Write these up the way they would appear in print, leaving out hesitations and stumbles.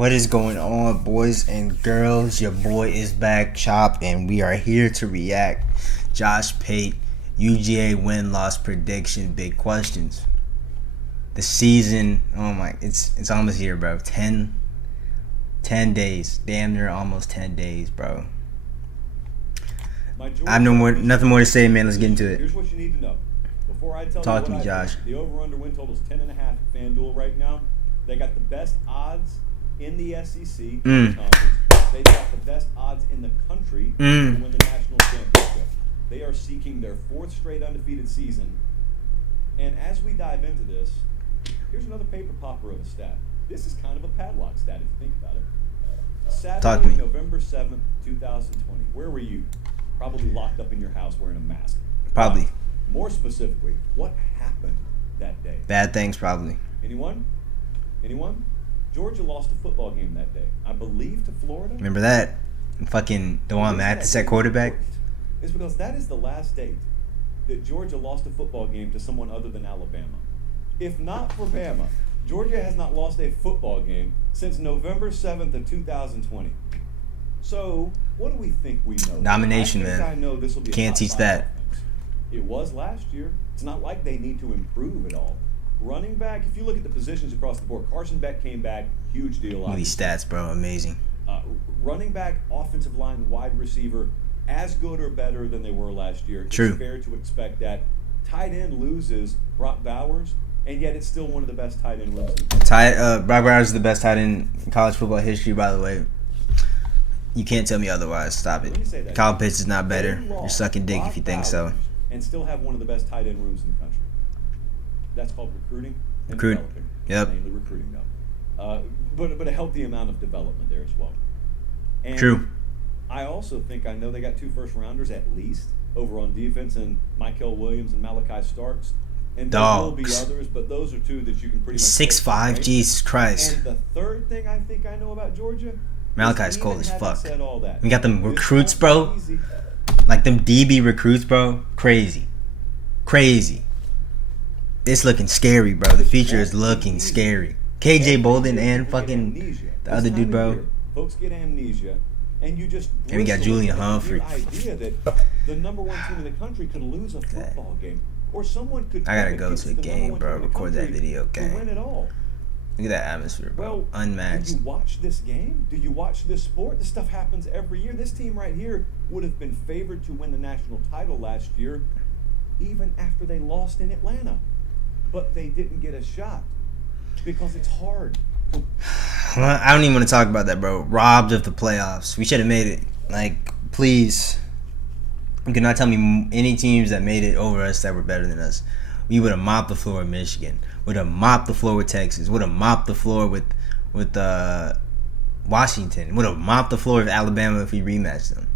What is going on, boys and girls? Your boy is back, Chop, and we are here to react. Josh Pate, UGA win-loss prediction, big questions. The season, oh my, it's almost here, bro. 10 days, damn near almost 10 days, bro. I have nothing more to say, man. Let's get into it. Here's what you need to know. Before I tell Talk you to me, Josh. The over/under win total is 10.5 at FanDuel right now. They got the best odds in the SEC conference. They got the best odds in the country to win the national championship. They are seeking their 4th straight undefeated season. And as we dive into this, here's another paper popper of a stat. This is kind of a padlock stat if you think about it. Saturday, November 7th, 2020. Where were you? Probably locked up in your house wearing a mask. Probably. More specifically, what happened that day? Bad things, probably. Anyone? Georgia lost a football game that day. I believe to Florida. Remember that? Fucking Dewan Mathis at quarterback. It's because that is the last date that Georgia lost a football game to someone other than Alabama. If not for Bama, Georgia has not lost a football game since November 7th of 2020. So, what do we think we know? Domination, man. I know this will be Can't teach that. Offense. It was last year. It's not like they need to improve at all. Running back, if you look at the positions across the board, Carson Beck came back, huge deal. Look at these stats, bro, amazing. Running back, offensive line, wide receiver, as good or better than they were last year. True. It's fair to expect that. Tight end loses Brock Bowers, and yet it's still one of the best tight end rooms. Brock Bowers is the best tight end in college football history, by the way. You can't tell me otherwise. Stop it. Kyle Pitts is not better. You're sucking dick if you think so. And still have one of the best tight end rooms in the country. That's called recruiting and developing. Yep. Mainly recruiting, though. But a healthy amount of development there as well. And True. I also think I know they got 2 first-rounders at least over on defense, and Michael Williams and Malachi Starks. And there will be others, but those are 2 that you can pretty much 6'5", right? Jesus Christ. And the third thing I think I know about Georgia, Malachi's cold as fuck. Said all that, We got them recruits, bro. Like them DB recruits, bro. Crazy. It's looking scary, bro. The future is looking scary. KJ Bolden and fucking the other dude, bro. Folks get amnesia, and you just. And we got Julian Humphrey. Idea that the number 1 team in the country could lose a football game, or someone could. I gotta go to a game, bro. Record that video, gang. Win it all. Look at that atmosphere, bro. Well, unmatched. Did you watch this game? Do you watch this sport? This stuff happens every year. This team right here would have been favored to win the national title last year, even after they lost in Atlanta. But they didn't get a shot because it's hard. I don't even want to talk about that, bro. Robbed of the playoffs. We should have made it. Like, please. You cannot tell me any teams that made it over us that were better than us. We would have mopped the floor with Michigan. Would have mopped the floor with Texas. Would have mopped the floor with Washington. Would have mopped the floor with Alabama if we rematched them.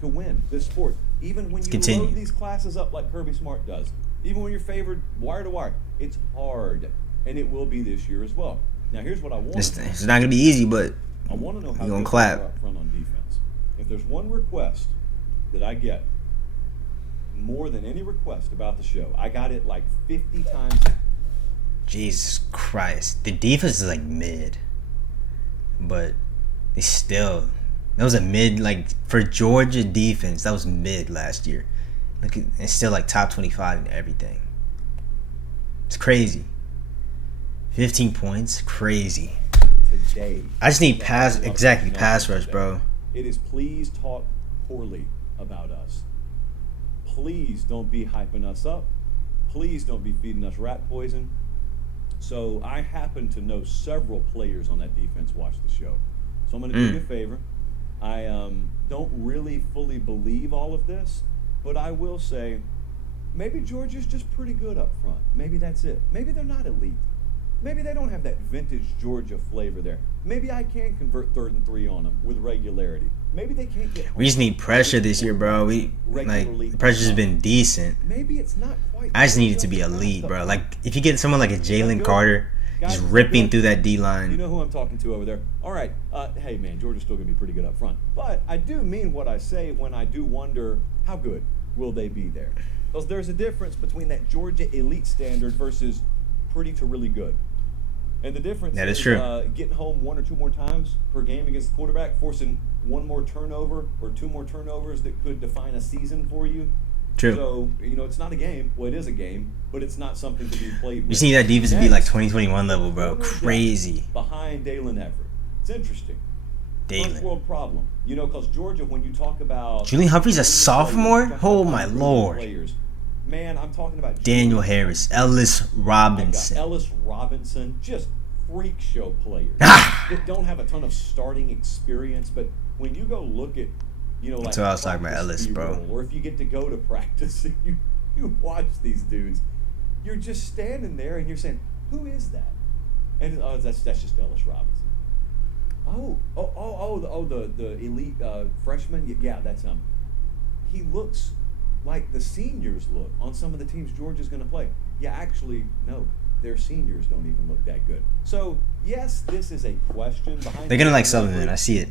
To win this sport, even when you load these classes up like Kirby Smart does, even when you're favored wire to wire, it's hard, and it will be this year as well. Now, here's what I want. It's not gonna be easy, but I want to know how you're gonna good clap they are up front on defense. If there's one request that I get more than any request about the show, I got it like 50 times. Jesus Christ, the defense is like mid, but they still. That was a mid, like, for Georgia defense, that was mid last year. Look, it's still like top 25 and everything. It's crazy. 15 points, crazy. Today, I just need pass rush, bro. It is please talk poorly about us. Please don't be hyping us up. Please don't be feeding us rat poison. So I happen to know several players on that defense watch the show. So I'm going to do you a favor. I don't really fully believe all of this, but I will say maybe Georgia's just pretty good up front. Maybe that's it. Maybe they're not elite. Maybe they don't have that vintage Georgia flavor there. Maybe I can convert 3rd and 3 on them with regularity. Maybe they can't get home. We just need pressure this year, bro. The pressure's been decent. Maybe it's not quite. I just need it to be elite, bro. Like, if you get someone like a Jalen Carter, just ripping through that D-line. You know who I'm talking to over there. All right. Hey, man, Georgia's still going to be pretty good up front. But I do mean what I say when I do wonder how good will they be there. Because there's a difference between that Georgia elite standard versus pretty to really good. And the difference That is is true. Getting home one or two more times per game against the quarterback, forcing one more turnover or two more turnovers that could define a season for you. True. So, it's not a game. Well, it is a game, but it's not something to be played with. You just need that defense to be like Next, 2021 level, bro. corner depth Crazy. behind Dalen Everett. It's interesting. First Dalen. world problem. Because Georgia, when you talk about Julian Humphrey's a players, sophomore? you talk Oh, about my unproven Lord. players. Man, I'm talking about Daniel Julian Harris. Humphrey. Ellis My God, Robinson. Ellis Robinson, just freak show players Ah! that don't have a ton of starting experience, but when you go look at, like That's what I was talking about, practice Ellis, bro. B-roll, or if you get to go to practice and you watch these dudes, you're just standing there and you're saying, who is that? And that's just Ellis Robinson. The elite freshman, yeah, that's him. He looks like the seniors look on some of the teams Georgia's going to play. Yeah, actually, no. Their seniors don't even look that good. So, yes, this is a question. Behind They're going to like Daniel Sullivan. Everett, I see it.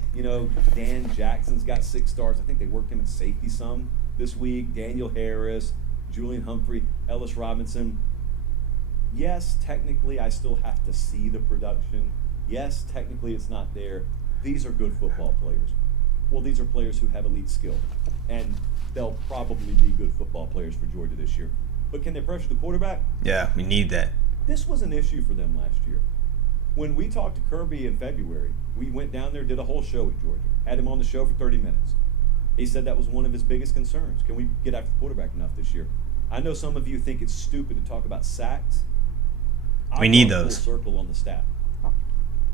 Dan Jackson's got 6 stars. I think they worked him at safety some this week. Daniel Harris, Julian Humphrey, Ellis Robinson. Yes, technically, I still have to see the production. Yes, technically, it's not there. These are good football players. Well, these are players who have elite skill. And they'll probably be good football players for Georgia this year. But can they pressure the quarterback? Yeah, we need that. This was an issue for them last year. When we talked to Kirby in February, we went down there, did a whole show at Georgia, had him on the show for 30 minutes. He said that was one of his biggest concerns. Can we get after the quarterback enough this year? I know some of you think it's stupid to talk about sacks. We need those. Full circle on the staff.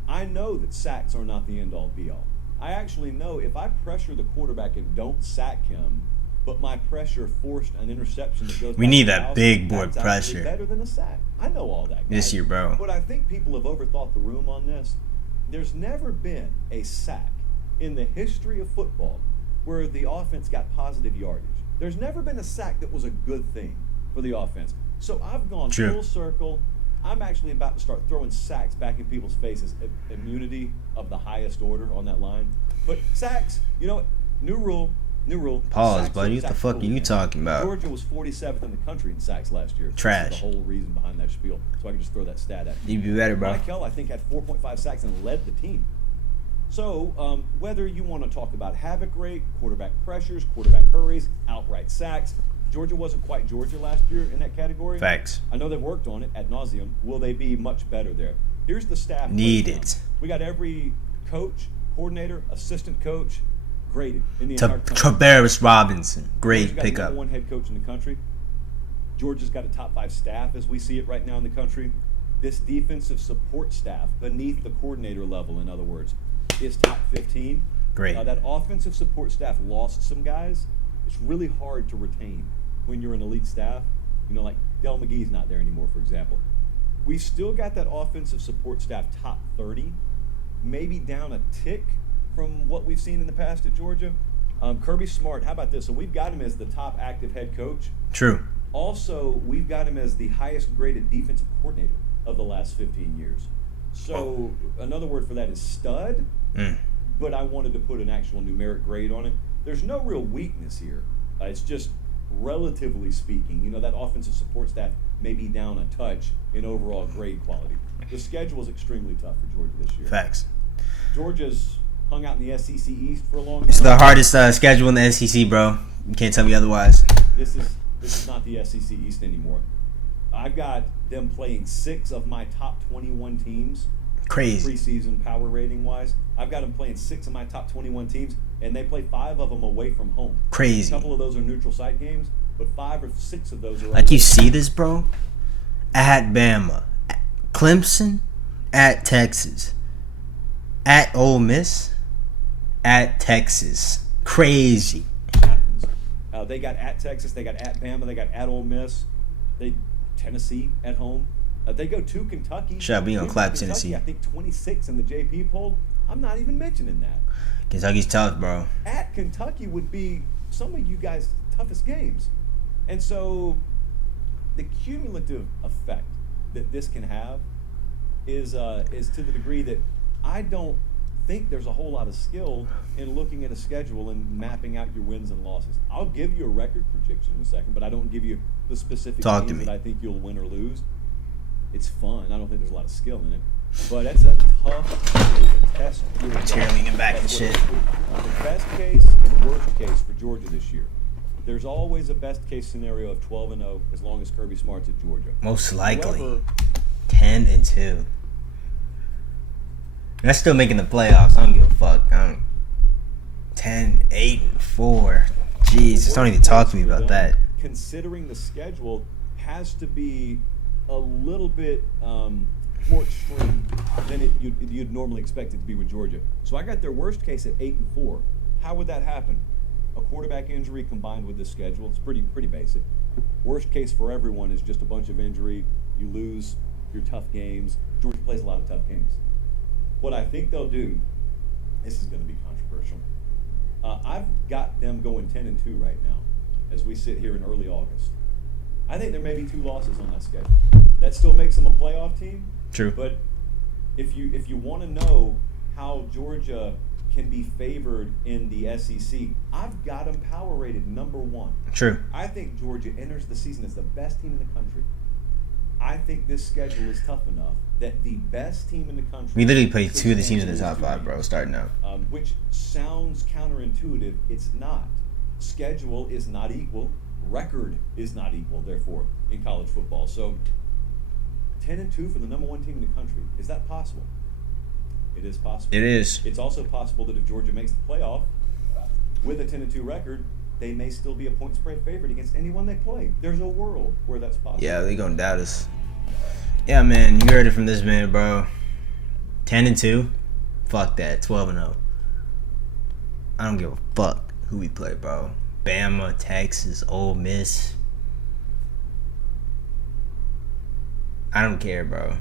I know that sacks are not the end-all, be-all. I actually know if I pressure the quarterback and don't sack him, but my pressure forced an interception that goes. We back need to the that house, big boy that's actually pressure. better than a sack. I know all that. This guys. year, bro. But I think people have overthought the room on this. There's never been a sack in the history of football where the offense got positive yardage. There's never been a sack that was a good thing for the offense. So I've gone True. full circle. I'm actually about to start throwing sacks back in people's faces. Immunity of the highest order on that line. But sacks, new rule. Pause, Sacks buddy. are What the sacks fuck are rule you now. talking about? Georgia was 47th in the country in sacks last year. Trash. This is the whole reason behind that spiel. So I can just throw that stat at you. You'd be better, bro. Mike Hill, I think, had 4.5 sacks and led the team. So whether you want to talk about havoc rate, quarterback pressures, quarterback hurries, outright sacks, Georgia wasn't quite Georgia last year in that category. Facts. I know they've worked on it ad nauseum. Will they be much better there? Here's the staff. Need breakdown. it. We got every coach, coordinator, assistant coach graded in the entire country. Travaris Robinson. Georgia's Great got pickup. the number 1 head coach in the country. Georgia's got a top 5 staff as we see it right now in the country. This defensive support staff, beneath the coordinator level, in other words, is top 15. Great. That offensive support staff lost some guys. It's really hard to retain when you're an elite staff. Like Del McGee's not there anymore, for example. We still got that offensive support staff top 30, maybe down a tick from what we've seen in the past at Georgia. Kirby Smart, how about this? So we've got him as the top active head coach. True. Also, we've got him as the highest graded defensive coordinator of the last 15 years. So another word for that is stud, but I wanted to put an actual numeric grade on it. There's no real weakness here. It's just relatively speaking, that offensive support staff may be down a touch in overall grade quality. The schedule is extremely tough for Georgia this year. Facts. Georgia's hung out in the SEC East for a long time. It's the hardest schedule in the SEC, bro. You can't tell me otherwise. This is not the SEC East anymore. I've got them playing 6 of my top 21 teams. Crazy. Preseason power rating wise. I've got them playing 6 of my top 21 teams, and they play 5 of them away from home. Crazy. A couple of those are neutral site games, but 5 or 6 of those are Like, you see this, bro? At Bama, at Clemson, at Texas, at Ole Miss, at Texas. Crazy. Athens. They got at Texas, they got at Bama, they got at Ole Miss, Tennessee at home. They go to Kentucky. Shout out, we gonna clap Kentucky, Tennessee. I think 26 in the JP poll. I'm not even mentioning that. Kentucky's tough, bro. At Kentucky would be some of you guys' toughest games. And so the cumulative effect that this can have is to the degree that I don't think there's a whole lot of skill in looking at a schedule and mapping out your wins and losses. I'll give you a record prediction in a second, but I don't give you the specific Talk to games me. that I think you'll win or lose. It's fun. I don't think there's a lot of skill in it, but that's a tough test. Cheerleading back and shit. The best case and the worst case for Georgia this year. There's always a best case scenario of 12-0 as long as Kirby Smart's at Georgia. Most likely. However, 10-2. And that's still making the playoffs. I don't give a fuck. 10-8-4. Jeez, just don't even talk to me about that. Considering the schedule has to be a little bit more extreme than you'd normally expect it to be with Georgia. So I got their worst case at 8-4. How would that happen? A quarterback injury combined with this schedule. It's pretty basic. Worst case for everyone is just a bunch of injury. You lose your tough games. Georgia plays a lot of tough games. What I think they'll do, this is going to be controversial. I've got them going 10-2 right now, as we sit here in early August. I think there may be 2 losses on that schedule. That still makes them a playoff team. True. But if you want to know how Georgia can be favored in the SEC, I've got them power rated number 1. True. I think Georgia enters the season as the best team in the country. I think this schedule is tough enough that the best team in the country. We literally played 2 of the teams in the top 5, bro, starting out. Which sounds counterintuitive. It's not. Schedule is not equal. Record is not equal, therefore, in college football. So 10-2 for the number 1 team in the country. Is that possible? It is possible. It is. It's also possible that if Georgia makes the playoff with a 10-2 record, they may still be a point spread favorite against anyone they play. There's a world where that's possible. Yeah, they gonna doubt us. Yeah, man, you heard it from this man, bro. 10-2, fuck that. 12-0. I don't give a fuck who we play, bro. Bama, Texas, Ole Miss. I don't care, bro.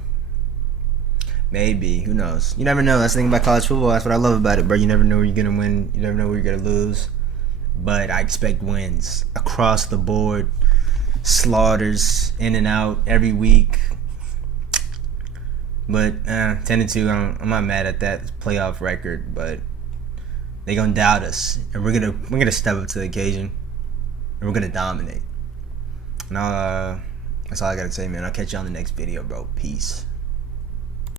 Maybe, who knows? You never know. That's the thing about college football. That's what I love about it, bro. You never know where you're gonna win. You never know where you're gonna lose. But I expect wins across the board. Slaughters in and out every week. But 10-2, I'm not mad at that playoff record. But they gonna doubt us, and we're gonna step up to the occasion, and we're gonna dominate. And that's all I gotta say, man. I'll catch you on the next video, bro. Peace.